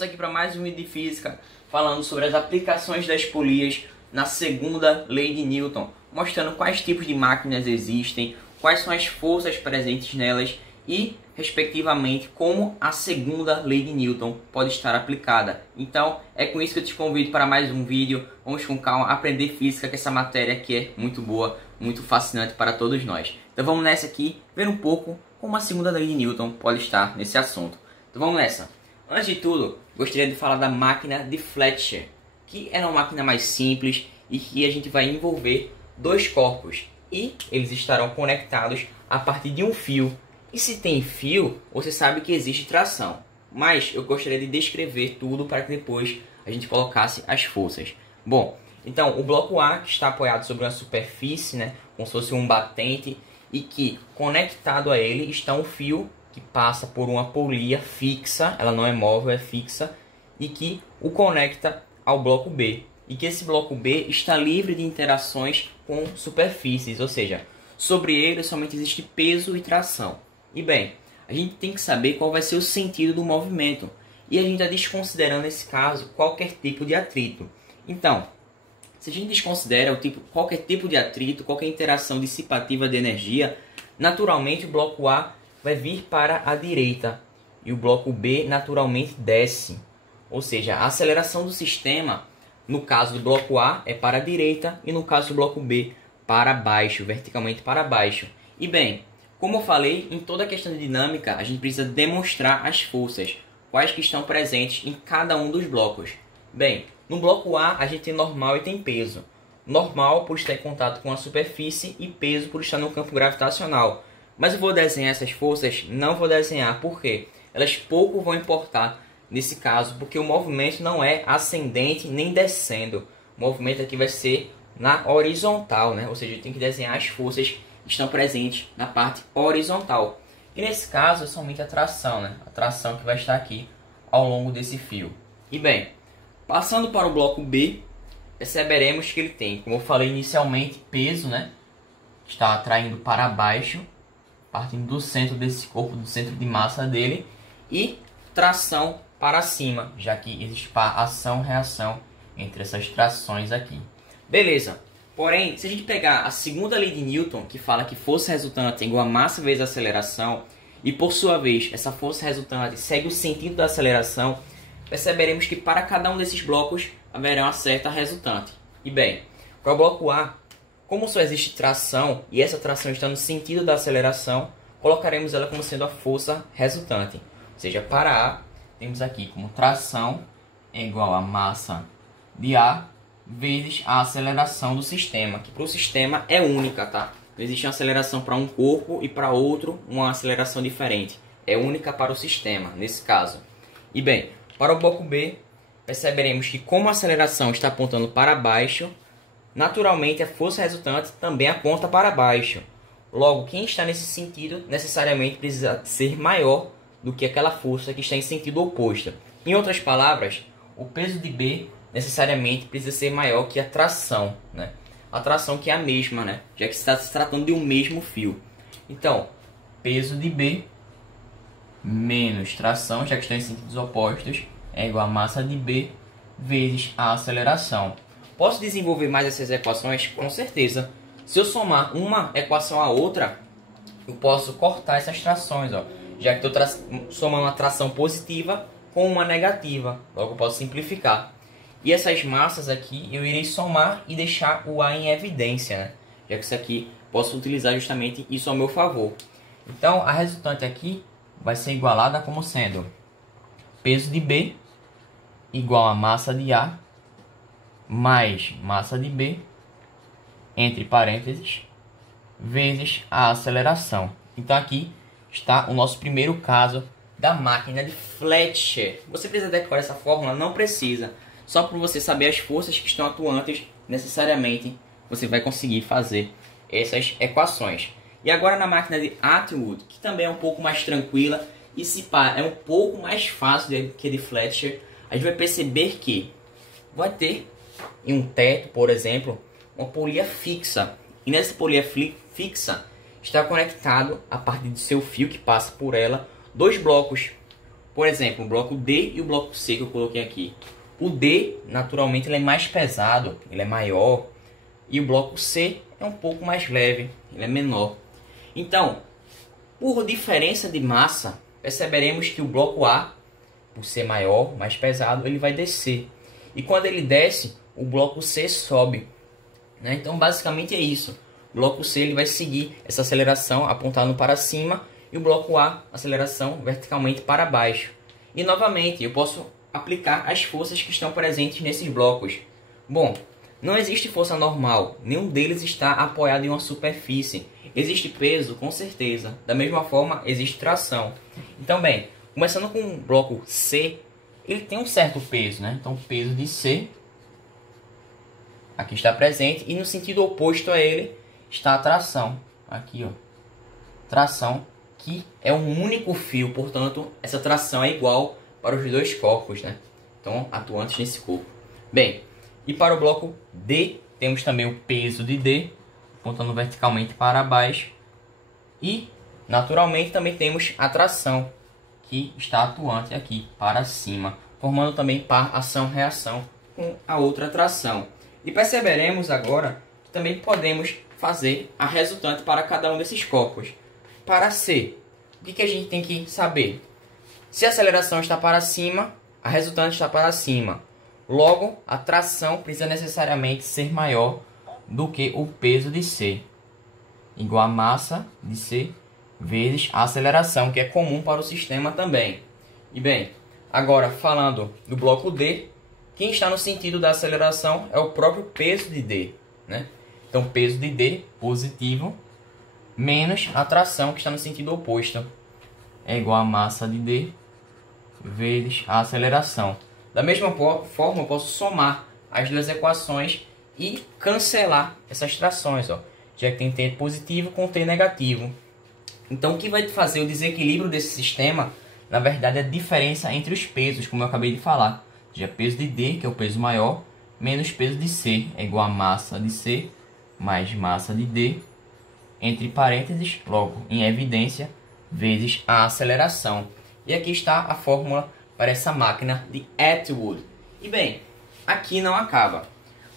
Aqui para mais um vídeo de física falando sobre as aplicações das polias na segunda lei de Newton, mostrando quais tipos de máquinas existem, quais são as forças presentes nelas e, respectivamente, como a segunda lei de Newton pode estar aplicada. Então, é com isso que eu te convido para mais um vídeo. Vamos com calma aprender física, que essa matéria aqui é muito boa, muito fascinante para todos nós. Então vamos nessa aqui, ver um pouco como a segunda lei de Newton pode estar nesse assunto. Então vamos nessa. Antes de tudo, gostaria de falar da máquina de Fletcher, que é uma máquina mais simples e que a gente vai envolver dois corpos e eles estarão conectados a partir de um fio. E se tem fio, você sabe que existe tração, mas eu gostaria de descrever tudo para que depois a gente colocasse as forças. Bom, então o bloco A que está apoiado sobre uma superfície, como se fosse um batente, e que conectado a ele está um fio que passa por uma polia fixa, ela não é móvel, é fixa, e que o conecta ao bloco B. E que esse bloco B está livre de interações com superfícies, ou seja, sobre ele somente existe peso e tração. E bem, a gente tem que saber qual vai ser o sentido do movimento. E a gente está desconsiderando nesse caso qualquer tipo de atrito. Então, se a gente desconsidera qualquer tipo de atrito, qualquer interação dissipativa de energia, naturalmente o bloco A vai vir para a direita e o bloco B naturalmente desce. Ou seja, a aceleração do sistema, no caso do bloco A, é para a direita e no caso do bloco B, para baixo, verticalmente para baixo. E bem, como eu falei, em toda a questão de dinâmica, a gente precisa demonstrar as forças, quais que estão presentes em cada um dos blocos. Bem, no bloco A a gente tem normal e tem peso. Normal por estar em contato com a superfície e peso por estar no campo gravitacional. Mas eu vou desenhar essas forças? Não vou desenhar, por quê? Elas pouco vão importar nesse caso, porque o movimento não é ascendente nem descendo. O movimento aqui vai ser na horizontal, ou seja, tem que desenhar as forças que estão presentes na parte horizontal. E nesse caso é somente a tração, a tração que vai estar aqui ao longo desse fio. E bem, passando para o bloco B, perceberemos que ele tem, como eu falei inicialmente, peso, está atraindo para baixo, partindo do centro desse corpo, do centro de massa dele, e tração para cima, já que existe ação-reação entre essas trações aqui. Beleza, porém, se a gente pegar a segunda lei de Newton, que fala que força resultante é igual a massa vezes aceleração, e por sua vez, essa força resultante segue o sentido da aceleração, perceberemos que para cada um desses blocos haverá uma certa resultante. E bem, para o bloco A, como só existe tração e essa tração está no sentido da aceleração, colocaremos ela como sendo a força resultante. Ou seja, para A, temos aqui como tração é igual a massa de A vezes a aceleração do sistema, que para o sistema é única, tá? Não existe uma aceleração para um corpo e para outro uma aceleração diferente. É única para o sistema, nesse caso. E bem, para o bloco B, perceberemos que como a aceleração está apontando para baixo, naturalmente a força resultante também aponta para baixo. Logo, quem está nesse sentido necessariamente precisa ser maior do que aquela força que está em sentido oposto. Em outras palavras, o peso de B necessariamente precisa ser maior que a tração, A tração que é a mesma, já que está se tratando de um mesmo fio. Então, peso de B menos tração, já que estão em sentidos opostos, é igual a massa de B vezes a aceleração. Posso desenvolver mais essas equações? Com certeza. Se eu somar uma equação à outra, eu posso cortar essas trações, já que estou somando uma tração positiva com uma negativa. Logo eu posso simplificar. E essas massas aqui eu irei somar e deixar o A em evidência, já que isso aqui posso utilizar justamente isso ao meu favor. Então a resultante aqui vai ser igualada como sendo peso de B igual a massa de A mais massa de B, entre parênteses, vezes a aceleração. Então aqui está o nosso primeiro caso da máquina de Fletcher. Você precisa decorar essa fórmula? Não precisa. Só por você saber as forças que estão atuantes, necessariamente você vai conseguir fazer essas equações. E agora na máquina de Atwood, que também é um pouco mais tranquila e se pá, é um pouco mais fácil que a de Fletcher, a gente vai perceber que vai ter em um teto, por exemplo, uma polia fixa. E nessa polia fixa está conectado, a partir do seu fio que passa por ela, dois blocos. Por exemplo, o bloco D e o bloco C que eu coloquei aqui. O D, naturalmente, ele é mais pesado, ele é maior. E o bloco C é um pouco mais leve, ele é menor. Então, por diferença de massa, perceberemos que o bloco A, por ser maior, mais pesado, ele vai descer. E quando ele desce, o bloco C sobe. Né? Então, basicamente é isso. O bloco C ele vai seguir essa aceleração apontando para cima e o bloco A, aceleração verticalmente para baixo. E novamente, eu posso aplicar as forças que estão presentes nesses blocos. Bom, não existe força normal, nenhum deles está apoiado em uma superfície. Existe peso, com certeza. Da mesma forma, existe tração. Então, bem, começando com o bloco C, ele tem um certo peso, né? Então, o peso de C aqui está presente e no sentido oposto a ele está a tração. Aqui, ó. Tração, que é um único fio, portanto, essa tração é igual para os dois corpos, né? Então, atuantes nesse corpo. Bem, e para o bloco D, temos também o peso de D, apontando verticalmente para baixo. E, naturalmente, também temos a tração, que está atuante aqui para cima, formando também par ação-reação com a outra tração. E perceberemos agora que também podemos fazer a resultante para cada um desses corpos. Para C, o que a gente tem que saber? Se a aceleração está para cima, a resultante está para cima. Logo, a tração precisa necessariamente ser maior do que o peso de C, igual a massa de C vezes a aceleração, que é comum para o sistema também. E bem, agora falando do bloco D, quem está no sentido da aceleração é o próprio peso de D, né? Então, peso de D positivo menos a tração que está no sentido oposto é igual a massa de D vezes a aceleração. Da mesma forma, eu posso somar as duas equações e cancelar essas trações, ó, já que tem T positivo com T negativo. Então, o que vai fazer o desequilíbrio desse sistema, na verdade, é a diferença entre os pesos, como eu acabei de falar. Já peso de D, que é o peso maior, menos peso de C, é igual a massa de C mais massa de D, entre parênteses, logo, em evidência, vezes a aceleração. E aqui está a fórmula para essa máquina de Atwood. E bem, aqui não acaba,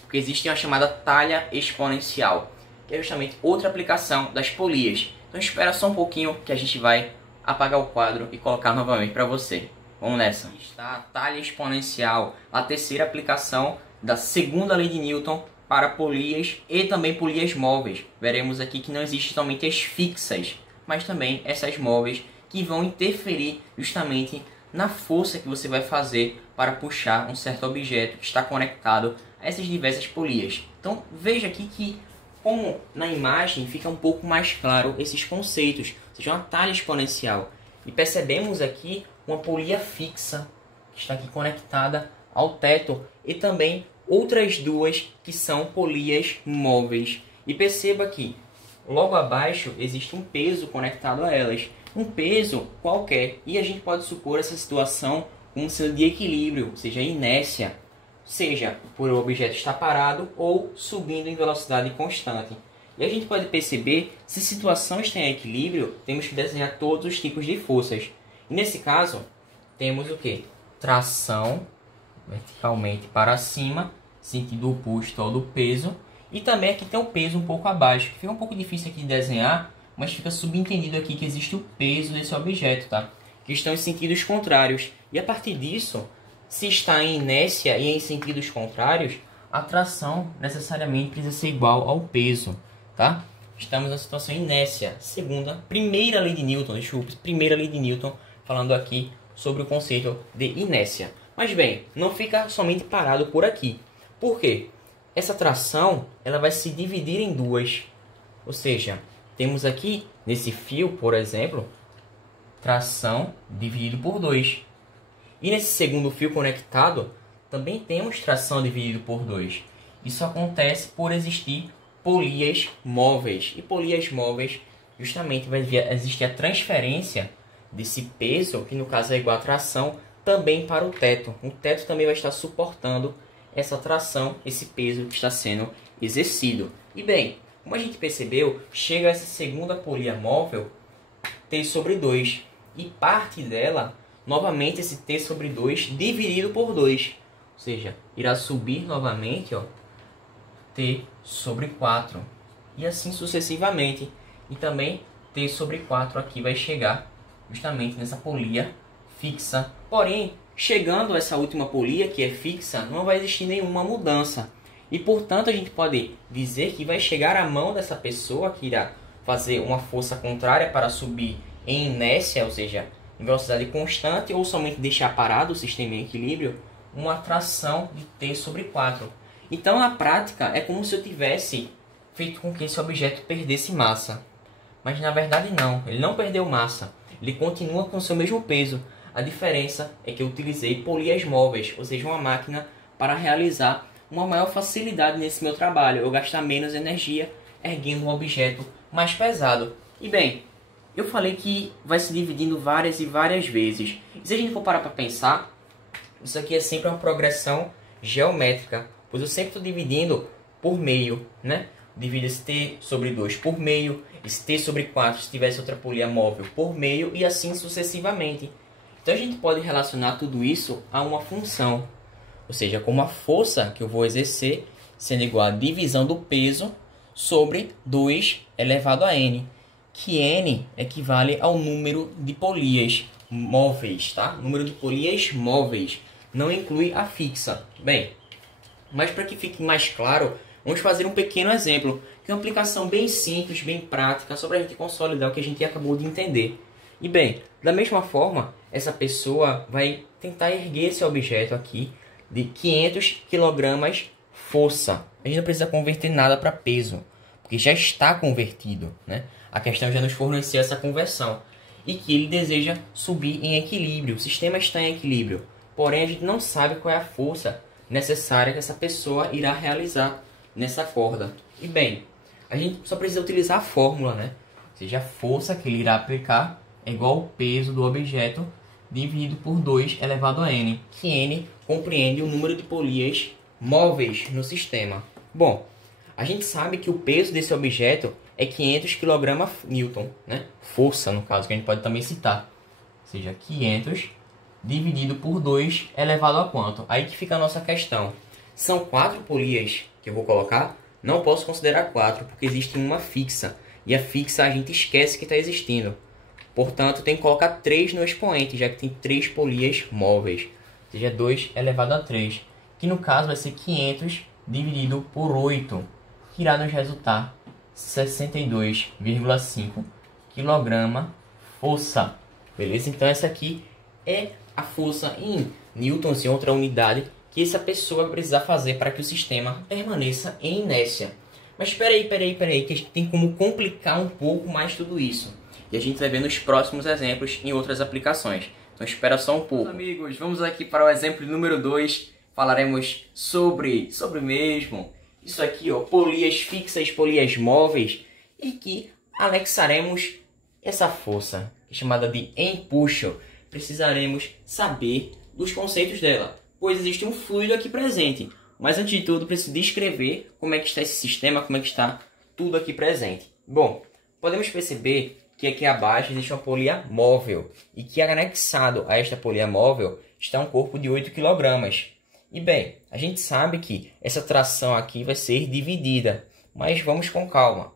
porque existe uma chamada talha exponencial, que é justamente outra aplicação das polias. Então espera só um pouquinho que a gente vai apagar o quadro e colocar novamente para você. Vamos nessa. Aqui está a talha exponencial, a terceira aplicação da segunda lei de Newton para polias e também polias móveis. Veremos aqui que não existem somente as fixas, mas também essas móveis que vão interferir justamente na força que você vai fazer para puxar um certo objeto que está conectado a essas diversas polias. Então veja aqui que, como na imagem, fica um pouco mais claro esses conceitos, ou seja, uma talha exponencial. E percebemos aqui uma polia fixa que está aqui conectada ao teto e também outras duas que são polias móveis. E perceba que logo abaixo existe um peso conectado a elas. Um peso qualquer. E a gente pode supor essa situação como sendo de equilíbrio, ou seja, inércia. Seja por o objeto estar parado ou subindo em velocidade constante. E a gente pode perceber, se a situação está em equilíbrio, temos que desenhar todos os tipos de forças. E nesse caso, temos o que? Tração verticalmente para cima, sentido oposto ao do peso. E também aqui tem o peso um pouco abaixo. Fica um pouco difícil aqui de desenhar, mas fica subentendido aqui que existe o peso desse objeto, tá? Que estão em sentidos contrários. E a partir disso, se está em inércia e em sentidos contrários, a tração necessariamente precisa ser igual ao peso, tá? Estamos na situação inércia, primeira lei de Newton, primeira lei de Newton, falando aqui sobre o conceito de inércia. Mas bem, não fica somente parado por aqui. Por quê? Essa tração ela vai se dividir em duas. Ou seja, temos aqui nesse fio, por exemplo, tração dividido por 2. E nesse segundo fio conectado, também temos tração dividido por 2. Isso acontece por existir polias móveis. E polias móveis, justamente, vai existir a transferência desse peso, que no caso é igual a tração, também para o teto. O teto também vai estar suportando essa tração, esse peso que está sendo exercido. E bem, como a gente percebeu, chega essa segunda polia móvel T sobre 2. E parte dela novamente esse t sobre 2 dividido por 2. Ou seja, irá subir novamente, ó, t sobre 4. E assim sucessivamente. E também t sobre 4 aqui vai chegar justamente nessa polia fixa. Porém, chegando a essa última polia, que é fixa, não vai existir nenhuma mudança. E, portanto, a gente pode dizer que vai chegar à mão dessa pessoa que irá fazer uma força contrária para subir em inércia, ou seja, em velocidade constante, ou somente deixar parado o sistema em equilíbrio, uma tração de t sobre 4. Então, na prática, é como se eu tivesse feito com que esse objeto perdesse massa. Mas, na verdade, não. Ele não perdeu massa. Ele continua com o seu mesmo peso. A diferença é que eu utilizei polias móveis, ou seja, uma máquina para realizar uma maior facilidade nesse meu trabalho. Eu gastar menos energia erguendo um objeto mais pesado. E bem, eu falei que vai se dividindo várias e várias vezes. E se a gente for parar para pensar, isso aqui é sempre uma progressão geométrica, pois eu sempre estou dividindo por meio, né? Divido esse t sobre 2 por meio, esse t sobre 4 se tivesse outra polia móvel por meio, e assim sucessivamente. Então a gente pode relacionar tudo isso a uma função, ou seja, como a força que eu vou exercer sendo igual à divisão do peso sobre 2 elevado a n, que n equivale ao número de polias móveis, tá? Número de polias móveis, não inclui a fixa. Bem, mas para que fique mais claro, vamos fazer um pequeno exemplo, que é uma aplicação bem simples, bem prática, só para a gente consolidar o que a gente acabou de entender. E bem, da mesma forma, essa pessoa vai tentar erguer esse objeto aqui de 500 kg força. A gente não precisa converter nada para peso, porque já está convertido, né? A questão já nos forneceu essa conversão. E que ele deseja subir em equilíbrio. O sistema está em equilíbrio. Porém, a gente não sabe qual é a força necessária que essa pessoa irá realizar nessa corda. E bem, a gente só precisa utilizar a fórmula, né? Ou seja, a força que ele irá aplicar é igual ao peso do objeto dividido por 2 elevado a n, que n compreende o número de polias móveis no sistema. Bom, a gente sabe que o peso desse objeto é 500 kgN, né? Força, no caso, que a gente pode também citar. Ou seja, 500 dividido por 2 elevado a quanto? Aí que fica a nossa questão. São 4 polias que eu vou colocar? Não posso considerar 4, porque existe uma fixa. E a fixa a gente esquece que está existindo. Portanto, tem que colocar 3 no expoente, já que tem 3 polias móveis. Ou seja, 2 elevado a 3. Que no caso vai ser 500 dividido por 8, que irá nos resultar 62,5 kg força. Beleza? Então essa aqui é a força em newtons, em outra unidade, que essa pessoa vai precisar fazer para que o sistema permaneça em inércia. Mas espera aí, que a gente tem como complicar um pouco mais tudo isso. E a gente vai ver nos próximos exemplos em outras aplicações. Então espera só um pouco. Amigos, vamos aqui para o exemplo número 2. Falaremos sobre mesmo isso aqui, ó, polias fixas, polias móveis, e que anexaremos essa força, que é chamada de empuxo. Precisaremos saber dos conceitos dela, pois existe um fluido aqui presente. Mas antes de tudo, preciso descrever como é que está esse sistema, como é que está tudo aqui presente. Bom, podemos perceber que aqui abaixo existe uma polia móvel e que anexado a esta polia móvel está um corpo de 8 kg. E bem, a gente sabe que essa tração aqui vai ser dividida, mas vamos com calma.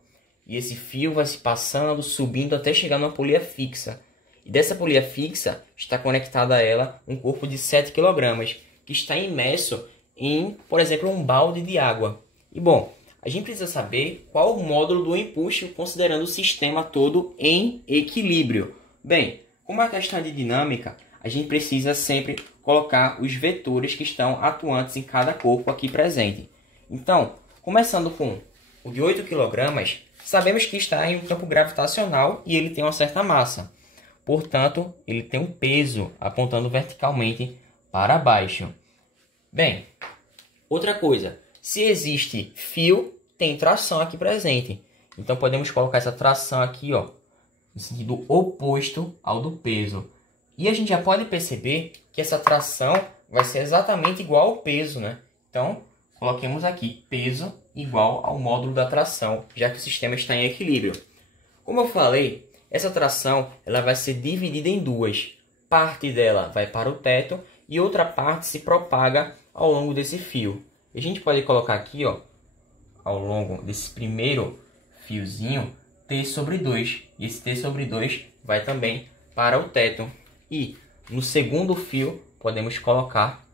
E esse fio vai se passando, subindo até chegar numa polia fixa. E dessa polia fixa está conectado a ela um corpo de 7 kg, que está imerso em, por exemplo, um balde de água. E bom, a gente precisa saber qual o módulo do empuxo, considerando o sistema todo em equilíbrio. Bem, como a questão de dinâmica, a gente precisa sempre colocar os vetores que estão atuantes em cada corpo aqui presente. Então, começando com o de 8 kg, sabemos que está em um campo gravitacional e ele tem uma certa massa. Portanto, ele tem um peso apontando verticalmente para baixo. Bem, outra coisa, se existe fio, tem tração aqui presente. Então, podemos colocar essa tração aqui, ó, no sentido oposto ao do peso. E a gente já pode perceber que essa tração vai ser exatamente igual ao peso, né? Então, coloquemos aqui peso igual ao módulo da tração, já que o sistema está em equilíbrio. Como eu falei, essa tração ela vai ser dividida em duas. parte dela vai para o teto e outra parte se propaga ao longo desse fio. E a gente pode colocar aqui, ó, ao longo desse primeiro fiozinho, T sobre 2. E esse T sobre 2 vai também para o teto. E no segundo fio podemos colocar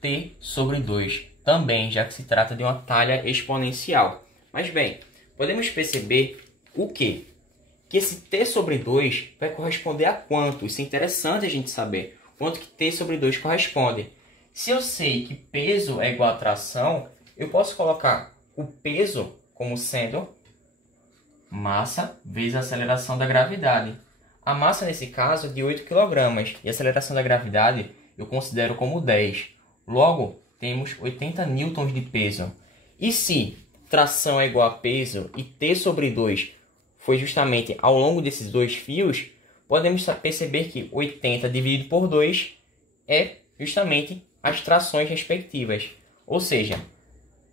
T sobre 2 também, já que se trata de uma talha exponencial. Mas bem, podemos perceber o quê? Que esse T sobre 2 vai corresponder a quanto? Isso é interessante a gente saber. Quanto que T sobre 2 corresponde? Se eu sei que peso é igual a tração, eu posso colocar o peso como sendo massa vezes a aceleração da gravidade. A massa, nesse caso, é de 8 kg e a aceleração da gravidade eu considero como 10. Logo, temos 80 newtons de peso. E se tração é igual a peso e T sobre 2 foi justamente ao longo desses dois fios, podemos perceber que 80 dividido por 2 é justamente as trações respectivas. Ou seja,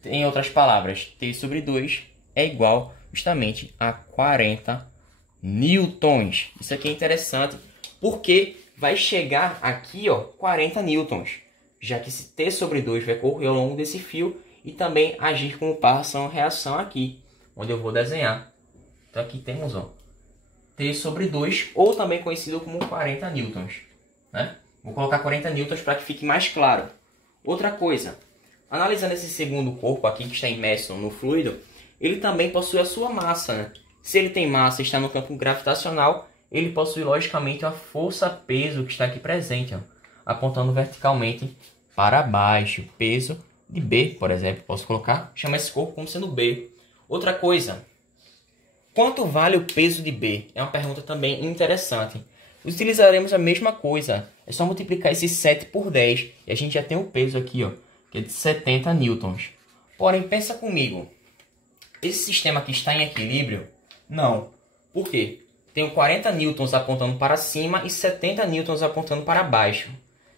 em outras palavras, T sobre 2 é igual justamente a 40 newtons. Isso aqui é interessante porque vai chegar aqui, ó, 40 newtons, já que esse T sobre 2 vai correr ao longo desse fio e também agir como par ação-reação aqui, onde eu vou desenhar. Então aqui temos, ó, T sobre 2, ou também conhecido como 40 newtons, né? Vou colocar 40 newtons para que fique mais claro. Outra coisa, analisando esse segundo corpo aqui que está imerso no fluido, ele também possui a sua massa, né? Se ele tem massa e está no campo gravitacional, ele possui logicamente a força-peso que está aqui presente, ó, apontando verticalmente para baixo. Peso de B, por exemplo, posso colocar, chamar esse corpo como sendo B. Outra coisa, quanto vale o peso de B? É uma pergunta também interessante. Utilizaremos a mesma coisa. É só multiplicar esse 7 por 10. E a gente já tem o peso aqui, ó, que é de 70 newtons. Porém, pensa comigo. Esse sistema aqui está em equilíbrio? Não. Por quê? Tenho 40 newtons apontando para cima e 70 newtons apontando para baixo.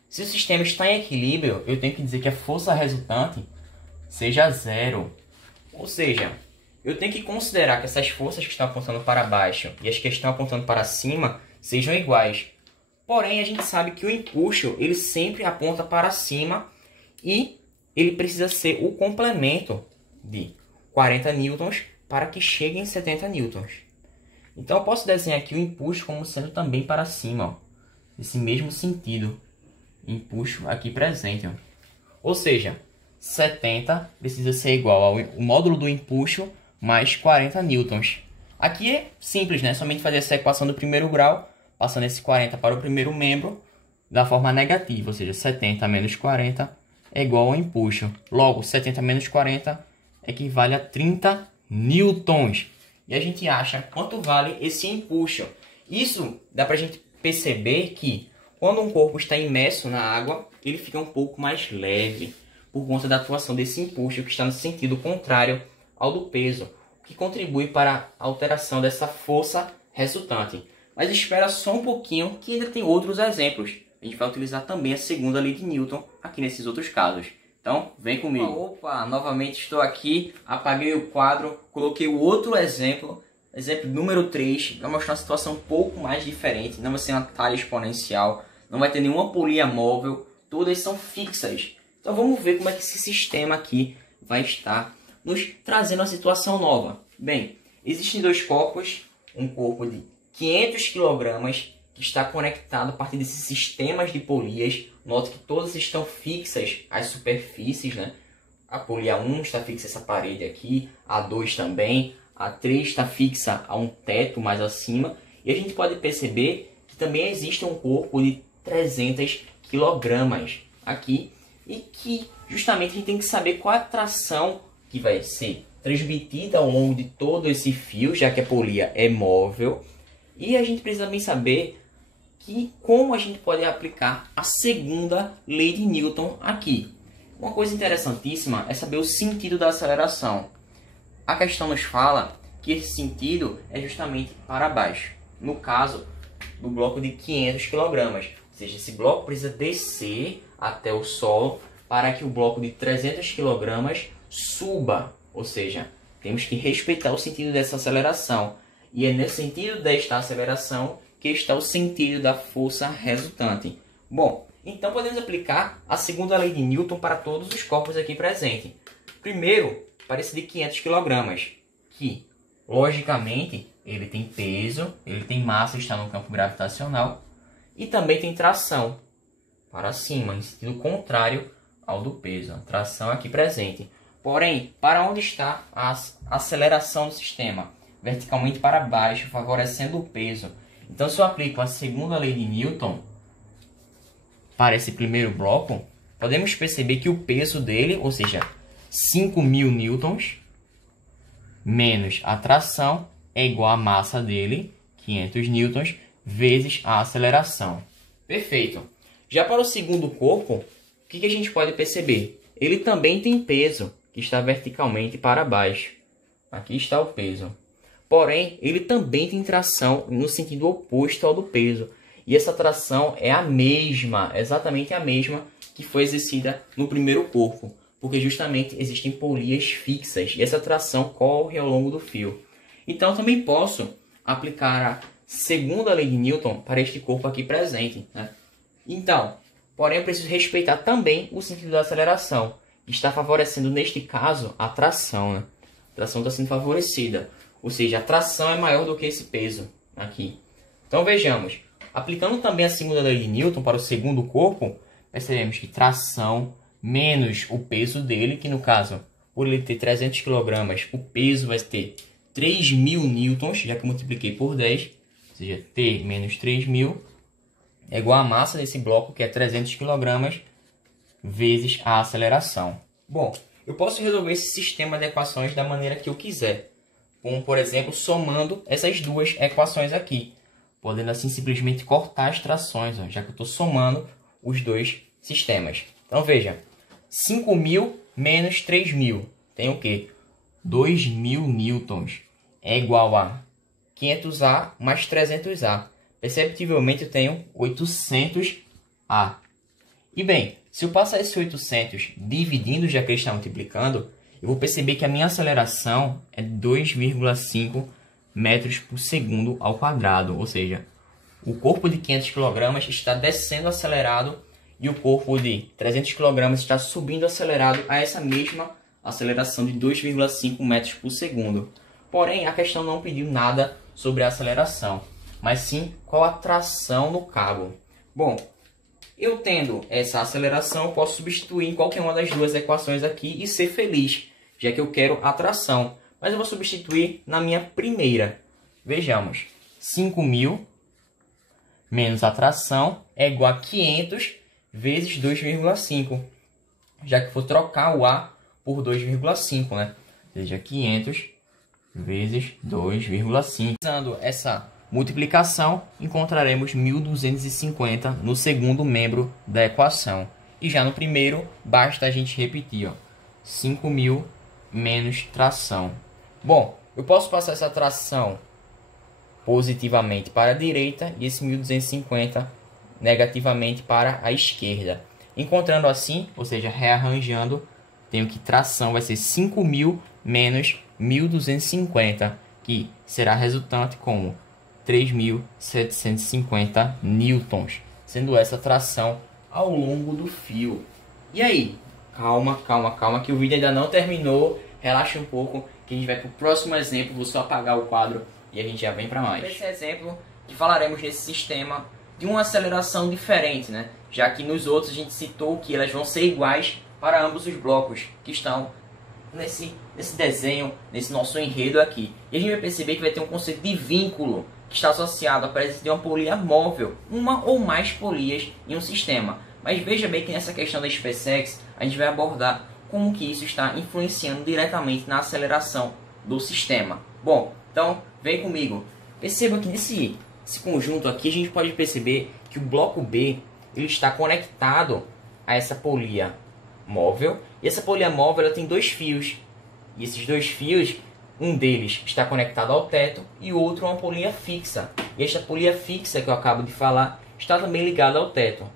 Se o sistema está em equilíbrio, eu tenho que dizer que a força resultante seja zero. Ou seja, eu tenho que considerar que essas forças que estão apontando para baixo e as que estão apontando para cima sejam iguais. Porém, a gente sabe que o empuxo ele sempre aponta para cima e ele precisa ser o complemento de 40 newtons para que chegue em 70 newtons. Então, eu posso desenhar aqui o empuxo como sendo também para cima, ó, nesse mesmo sentido. Empuxo aqui presente, ó. Ou seja, 70 precisa ser igual ao módulo do empuxo mais 40 newtons. Aqui é simples, né? Somente fazer essa equação do primeiro grau, passando esse 40 para o primeiro membro, da forma negativa, ou seja, 70 menos 40 é igual ao empuxo. Logo, 70 menos 40 equivale a 30 newtons. E a gente acha quanto vale esse empuxo. Isso dá para a gente perceber que quando um corpo está imerso na água, ele fica um pouco mais leve, por conta da atuação desse empuxo que está no sentido contrário ao do peso, o que contribui para a alteração dessa força resultante. Mas espera só um pouquinho que ainda tem outros exemplos. A gente vai utilizar também a segunda lei de Newton aqui nesses outros casos. Então, vem comigo. Opa, novamente estou aqui, apaguei o quadro, coloquei o outro exemplo número 3, vai mostrar uma situação um pouco mais diferente, não vai ser uma talha exponencial, não vai ter nenhuma polia móvel, todas são fixas. Então vamos ver como é que esse sistema aqui vai estar nos trazendo uma situação nova. Bem, existem dois corpos, um corpo de 500 kg que está conectado a partir desses sistemas de polias. Note que todas estão fixas às superfícies, né? A polia 1 está fixa a essa parede aqui, a 2 também, a 3 está fixa a um teto mais acima. E a gente pode perceber que também existe um corpo de 300 kg aqui. E que justamente a gente tem que saber qual é a tração que vai ser transmitida ao longo de todo esse fio, já que a polia é móvel. E a gente precisa também saber como a gente pode aplicar a segunda lei de Newton aqui. Uma coisa interessantíssima é saber o sentido da aceleração. A questão nos fala que esse sentido é justamente para baixo. No caso do bloco de 500 kg. Ou seja, esse bloco precisa descer até o solo para que o bloco de 300 kg suba. Ou seja, temos que respeitar o sentido dessa aceleração. E é nesse sentido desta aceleração que está o sentido da força resultante. Bom, então podemos aplicar a segunda lei de Newton para todos os corpos aqui presentes. Primeiro, para esse de 500 kg, que, logicamente, ele tem peso, ele tem massa, está no campo gravitacional, e também tem tração para cima, em sentido contrário ao do peso. A tração aqui presente. Porém, para onde está a aceleração do sistema? Verticalmente para baixo, favorecendo o peso. Então, se eu aplico a segunda lei de Newton para esse primeiro bloco, podemos perceber que o peso dele, ou seja, 5.000 newtons, menos a tração, é igual à massa dele, 500 newtons, vezes a aceleração. Perfeito. Já para o segundo corpo, o que a gente pode perceber? Ele também tem peso, que está verticalmente para baixo. Aqui está o peso. Porém, ele também tem tração no sentido oposto ao do peso. E essa tração é a mesma, exatamente a mesma que foi exercida no primeiro corpo. Porque justamente existem polias fixas e essa tração corre ao longo do fio. Então, também posso aplicar a segunda lei de Newton para este corpo aqui presente, né? Então, porém, eu preciso respeitar também o sentido da aceleração. Está favorecendo, neste caso, a tração, né? A tração está sendo favorecida. Ou seja, a tração é maior do que esse peso aqui. Então, vejamos. Aplicando também a segunda lei de Newton para o segundo corpo, percebemos que tração menos o peso dele, que no caso, por ele ter 300 kg, o peso vai ter 3.000 newtons, já que eu multipliquei por 10, ou seja, T menos 3.000, é igual à massa desse bloco, que é 300 kg, vezes a aceleração. Bom, eu posso resolver esse sistema de equações da maneira que eu quiser, como, por exemplo, somando essas duas equações aqui, podendo assim simplesmente cortar as trações, ó, já que eu estou somando os dois sistemas. Então, veja, 5.000 menos 3.000 tem o quê? 2.000 newtons é igual a 500A mais 300A. Perceptivelmente eu tenho 800A. E bem, se eu passar esse 800 dividindo, já que ele está multiplicando, eu vou perceber que a minha aceleração é 2,5 metros por segundo ao quadrado. Ou seja, o corpo de 500 kg está descendo acelerado e o corpo de 300 kg está subindo acelerado a essa mesma aceleração de 2,5 metros por segundo. Porém, a questão não pediu nada sobre a aceleração, mas sim qual a tração no cabo. Bom, eu tendo essa aceleração, posso substituir em qualquer uma das duas equações aqui e ser feliz, já que eu quero a tração. Mas eu vou substituir na minha primeira. Vejamos, 5.000 menos a tração é igual a 500 vezes 2,5. Já que vou trocar o A por 2,5, né? Ou seja, 500 vezes 2,5. Usando essa multiplicação, encontraremos 1.250 no segundo membro da equação. E já no primeiro, basta a gente repetir, ó, 5.000 menos tração. Bom, eu posso passar essa tração positivamente para a direita e esse 1.250 negativamente para a esquerda. Encontrando assim, ou seja, rearranjando, tenho que tração vai ser 5.000 menos 1.250, que será resultante como 3.750 newtons, sendo essa tração ao longo do fio. E aí? Calma, calma, calma, que o vídeo ainda não terminou. Relaxa um pouco, que a gente vai para o próximo exemplo. Vou só apagar o quadro e a gente já vem para mais. Esse exemplo que falaremos nesse sistema de uma aceleração diferente, né? Já que nos outros a gente citou que elas vão ser iguais para ambos os blocos que estão nesse desenho, nesse nosso enredo aqui. E a gente vai perceber que vai ter um conceito de vínculo que está associado à presença de uma polia móvel, uma ou mais polias em um sistema. Mas veja bem que nessa questão da SpaceX a gente vai abordar como que isso está influenciando diretamente na aceleração do sistema. Bom, então vem comigo. Perceba que nesse conjunto aqui a gente pode perceber que o bloco B ele está conectado a essa polia móvel. E essa polia móvel ela tem dois fios. E esses dois fios, um deles está conectado ao teto e o outro é uma polia fixa. E esta polia fixa que eu acabo de falar está também ligada ao teto.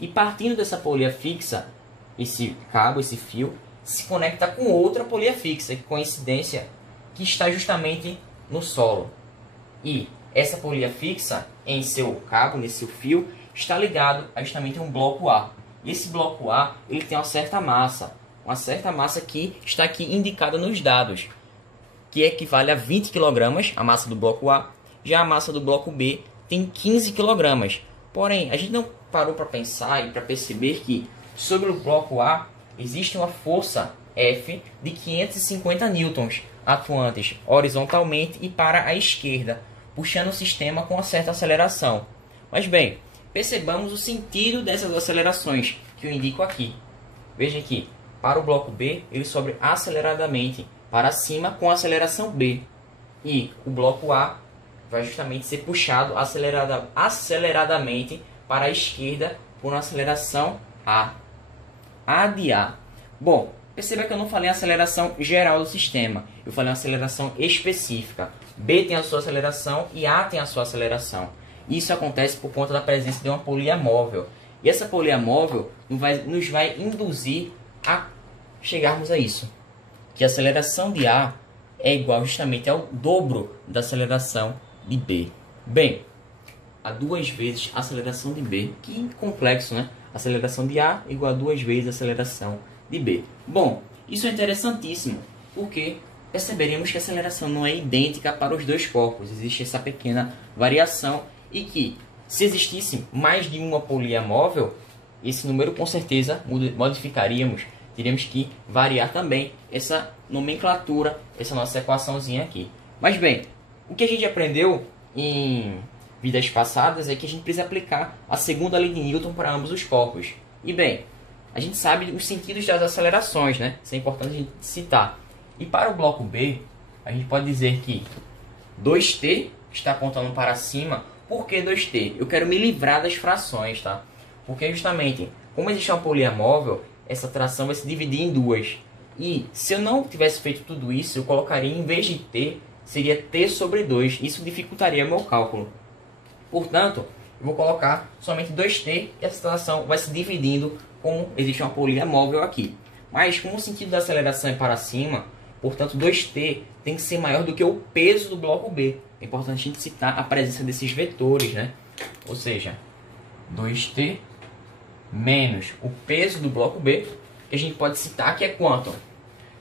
E partindo dessa polia fixa, esse cabo, esse fio, se conecta com outra polia fixa, que coincidência, que está justamente no solo. E essa polia fixa em seu cabo, nesse seu fio, está ligado justamente a um bloco A. E esse bloco A ele tem uma certa massa que está aqui indicada nos dados, que equivale a 20 kg, a massa do bloco A. Já a massa do bloco B tem 15 kg. Porém, a gente não parou para pensar e para perceber que sobre o bloco A existe uma força F de 550 newtons atuantes horizontalmente e para a esquerda, puxando o sistema com uma certa aceleração. Mas bem, percebamos o sentido dessas acelerações que eu indico aqui. Veja aqui, para o bloco B ele sobe aceleradamente para cima com a aceleração B, e o bloco A vai justamente ser puxado aceleradamente para a esquerda por uma aceleração A. A de A. Bom, perceba que eu não falei a aceleração geral do sistema, eu falei uma aceleração específica. B tem a sua aceleração e A tem a sua aceleração. Isso acontece por conta da presença de uma polia móvel. E essa polia móvel nos vai induzir a chegarmos a isso, que a aceleração de A é igual justamente ao dobro da aceleração de B. Bem, a 2 vezes a aceleração de B. Que complexo, né? A aceleração de A igual a 2 vezes a aceleração de B. Bom, isso é interessantíssimo, porque perceberemos que a aceleração não é idêntica para os dois corpos. Existe essa pequena variação e que, se existisse mais de uma polia móvel, esse número com certeza modificaríamos. Teríamos que variar também essa nomenclatura, essa nossa equaçãozinha aqui. Mas bem, o que a gente aprendeu em vidas passadas é que a gente precisa aplicar a segunda lei de Newton para ambos os corpos. E bem, a gente sabe os sentidos das acelerações, né? Isso é importante a gente citar. E para o bloco B, a gente pode dizer que 2t está apontando para cima. Por que 2t? Eu quero me livrar das frações, tá? Porque justamente, como existe uma polia móvel, essa tração vai se dividir em duas. E se eu não tivesse feito tudo isso, eu colocaria, em vez de t, seria t sobre 2. Isso dificultaria o meu cálculo. Portanto, eu vou colocar somente 2t e essa tração vai se dividindo como existe uma polia móvel aqui. Mas como o sentido da aceleração é para cima, portanto 2t tem que ser maior do que o peso do bloco B. É importante a gente citar a presença desses vetores, né? Ou seja, 2t menos o peso do bloco B, que a gente pode citar que é quanto?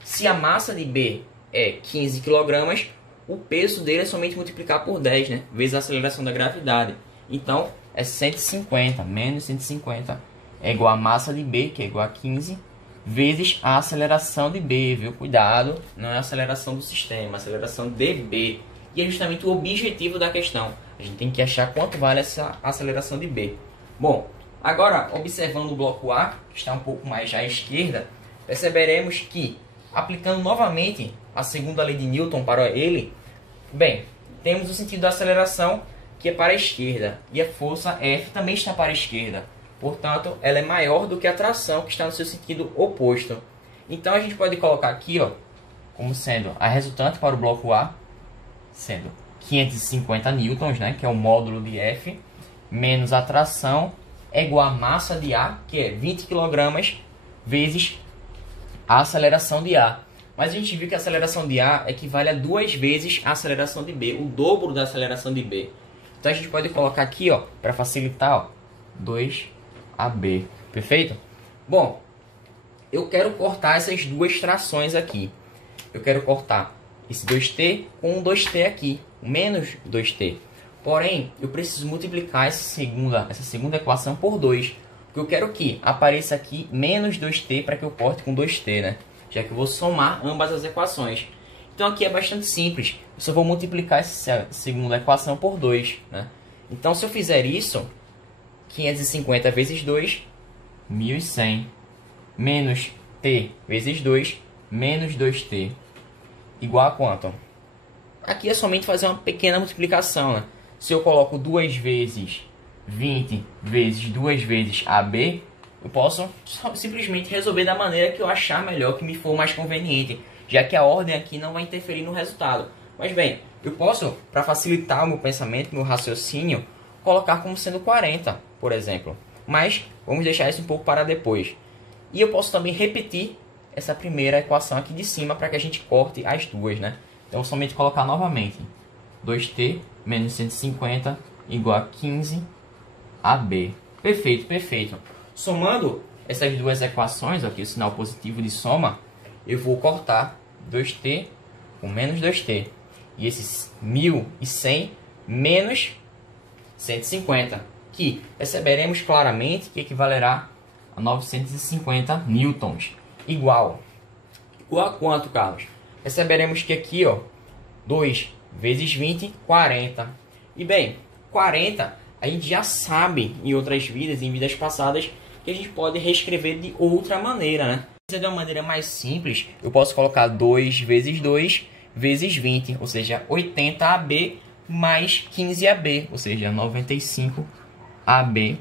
Se a massa de B é 15 kg, o peso dele é somente multiplicar por 10, né? Vezes a aceleração da gravidade. Então, é 150, menos 150, é igual a massa de B, que é igual a 15, vezes a aceleração de B, viu? Cuidado, não é a aceleração do sistema, é a aceleração de B. E é justamente o objetivo da questão. A gente tem que achar quanto vale essa aceleração de B. Bom, agora, observando o bloco A, que está um pouco mais à esquerda, perceberemos que, aplicando novamente a segunda lei de Newton para ele, bem, temos o sentido da aceleração que é para a esquerda, e a força F também está para a esquerda. Portanto, ela é maior do que a tração que está no seu sentido oposto. Então, a gente pode colocar aqui, ó, como sendo a resultante para o bloco A, sendo 550 newtons, né, que é o módulo de F, menos a tração, é igual a massa de A, que é 20 kg, vezes a aceleração de A. Mas a gente viu que a aceleração de A equivale a 2 vezes a aceleração de B, o dobro da aceleração de B. Então a gente pode colocar aqui, ó, para facilitar, ó, 2AB. Perfeito? Bom, eu quero cortar essas duas trações aqui. Eu quero cortar esse 2t com um 2t aqui, menos 2t. Porém, eu preciso multiplicar essa segunda equação por 2. Porque eu quero que apareça aqui menos 2t para que eu corte com 2t, né? Já que eu vou somar ambas as equações. Então aqui é bastante simples. Eu só vou multiplicar essa segunda equação por 2, né? Então se eu fizer isso, 550 vezes 2, 1100. Menos t vezes 2, menos 2t. Igual a quanto? Aqui é somente fazer uma pequena multiplicação, né? Se eu coloco 2 vezes 20 vezes 2 vezes AB, eu posso simplesmente resolver da maneira que eu achar melhor, que me for mais conveniente, já que a ordem aqui não vai interferir no resultado. Mas bem, eu posso, para facilitar o meu pensamento, meu raciocínio, colocar como sendo 40, por exemplo. Mas vamos deixar isso um pouco para depois. E eu posso também repetir essa primeira equação aqui de cima para que a gente corte as duas, né? Então, somente colocar novamente 2t menos 150 igual a 15ab. Perfeito, perfeito. Somando essas duas equações, aqui o sinal positivo de soma, eu vou cortar 2t com menos 2t. E esses 1.100 menos 150, que perceberemos claramente que equivalerá a 950 newtons. Igual a quanto, Carlos? Perceberemos que aqui, ó, 2 vezes 20, 40. E bem, 40 a gente já sabe em outras vidas, em vidas passadas, que a gente pode reescrever de outra maneira, né? De uma maneira mais simples, eu posso colocar 2 vezes 2 vezes 20, ou seja, 80ab mais 15ab, ou seja, 95ab.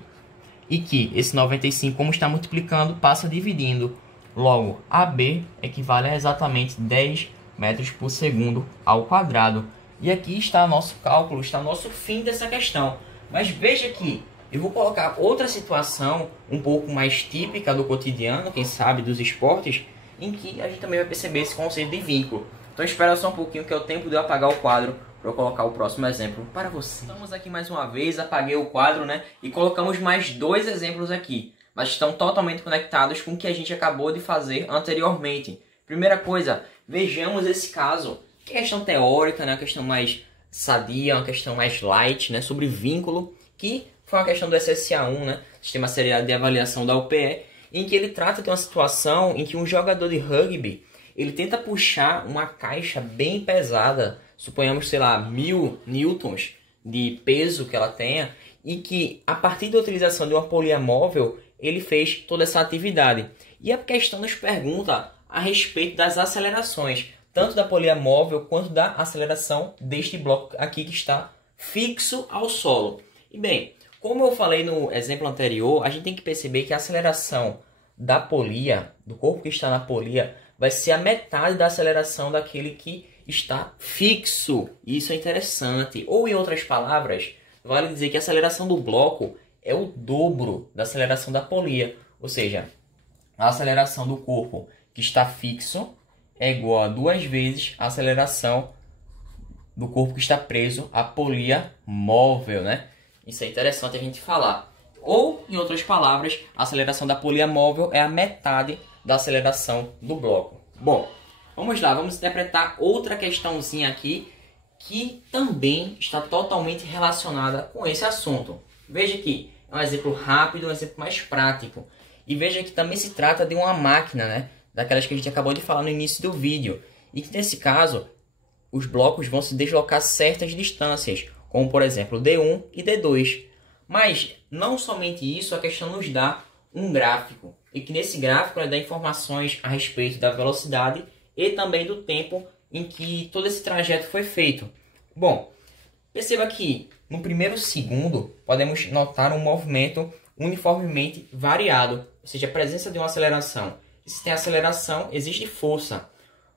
E que esse 95, como está multiplicando, passa dividindo. Logo, AB equivale a exatamente 10 metros por segundo ao quadrado. E aqui está nosso cálculo, está nosso fim dessa questão. Mas veja que eu vou colocar outra situação um pouco mais típica do cotidiano, quem sabe dos esportes, em que a gente também vai perceber esse conceito de vínculo. Então espera só um pouquinho que é o tempo de eu apagar o quadro para eu colocar o próximo exemplo para você. Estamos aqui mais uma vez, apaguei o quadro, né? E colocamos mais dois exemplos aqui, mas estão totalmente conectados com o que a gente acabou de fazer anteriormente. Primeira coisa, vejamos esse caso, que é questão teórica, né? Uma questão mais sadia, uma questão mais light, né? Sobre vínculo, que foi uma questão do SSA1, né? Sistema Seriado de Avaliação da UPE, em que ele trata de uma situação em que um jogador de rugby ele tenta puxar uma caixa bem pesada, suponhamos, sei lá, 1000 newtons de peso que ela tenha, e que a partir da utilização de uma polia móvel, ele fez toda essa atividade. E a questão nos pergunta a respeito das acelerações, tanto da polia móvel quanto da aceleração deste bloco aqui que está fixo ao solo. E bem, como eu falei no exemplo anterior, a gente tem que perceber que a aceleração da polia, do corpo que está na polia, vai ser a metade da aceleração daquele que está fixo. Isso é interessante. Ou, em outras palavras, vale dizer que a aceleração do bloco é o dobro da aceleração da polia. Ou seja, a aceleração do corpo que está fixo é igual a 2 vezes a aceleração do corpo que está preso à polia móvel, né? Isso é interessante a gente falar. Ou, em outras palavras, a aceleração da polia móvel é a metade da aceleração do bloco. Bom, vamos lá, vamos interpretar outra questãozinha aqui que também está totalmente relacionada com esse assunto. Veja aqui, é um exemplo rápido, um exemplo mais prático. E veja que também se trata de uma máquina, né? Daquelas que a gente acabou de falar no início do vídeo. E que nesse caso, os blocos vão se deslocar certas distâncias, como por exemplo D1 e D2. Mas não somente isso, a questão nos dá um gráfico. E que nesse gráfico dá informações a respeito da velocidade e também do tempo em que todo esse trajeto foi feito. Bom, perceba que no primeiro segundo podemos notar um movimento uniformemente variado, ou seja, a presença de uma aceleração. E se tem aceleração, existe força.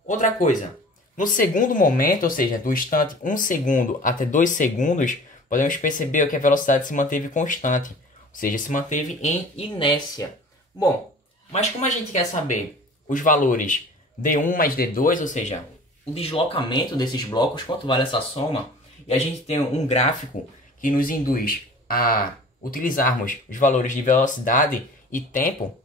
Outra coisa, no segundo momento, ou seja, do instante 1 segundo até 2 segundos, podemos perceber que a velocidade se manteve constante, ou seja, se manteve em inércia. Bom, mas como a gente quer saber os valores D1 mais D2, ou seja, o deslocamento desses blocos, quanto vale essa soma, e a gente tem um gráfico que nos induz a utilizarmos os valores de velocidade e tempo,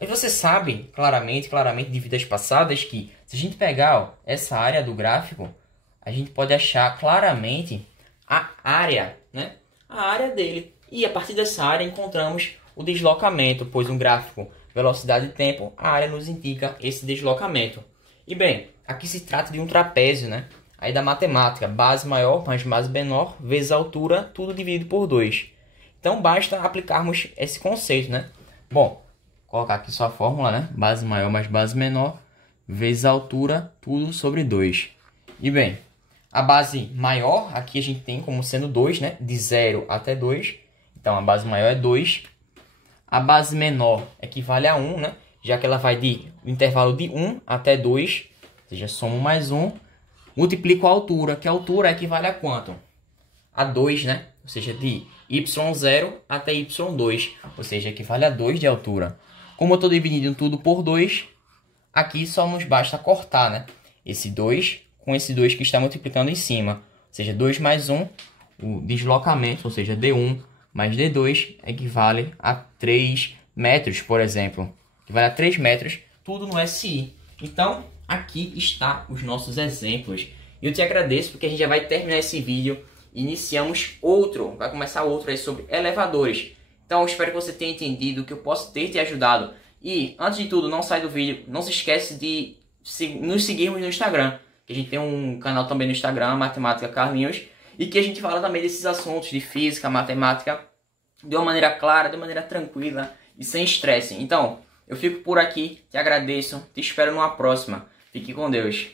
e você sabe claramente de vidas passadas que se a gente pegar essa área do gráfico, a gente pode achar claramente a área, né? A área dele. E a partir dessa área encontramos o deslocamento, pois no gráfico velocidade e tempo, a área nos indica esse deslocamento. E bem, aqui se trata de um trapézio, né? Aí da matemática, base maior mais base menor, vezes a altura, tudo dividido por 2. Então basta aplicarmos esse conceito, né? Bom, colocar aqui só a fórmula, né? Base maior mais base menor, vezes a altura, tudo sobre 2. E bem, a base maior, aqui a gente tem como sendo 2, né? De 0 até 2. Então, a base maior é 2. A base menor equivale a 1, né? Já que ela vai do intervalo de 1 até 2. Ou seja, somo mais 1. Multiplico a altura, que a altura equivale a quanto? A 2, né? Ou seja, de y0 até y2. Ou seja, equivale a 2 de altura. Como eu estou dividindo tudo por 2, aqui só nos basta cortar, né? Esse 2 com esse 2 que está multiplicando em cima. seja, 2 mais 1, o deslocamento, ou seja, D1 mais D2, equivale a 3 metros, por exemplo. Equivale a 3 metros, tudo no SI. Então, aqui está os nossos exemplos. E eu te agradeço porque a gente já vai terminar esse vídeo. Iniciamos outro, vai começar outro aí sobre elevadores. Então, eu espero que você tenha entendido, que eu possa ter te ajudado. E, antes de tudo, não sai do vídeo, não se esquece de nos seguirmos no Instagram. Que a gente tem um canal também no Instagram, Matemática Carlinhos. E que a gente fala também desses assuntos de física, matemática, de uma maneira clara, de uma maneira tranquila e sem estresse. Então, eu fico por aqui, te agradeço, te espero numa próxima. Fique com Deus.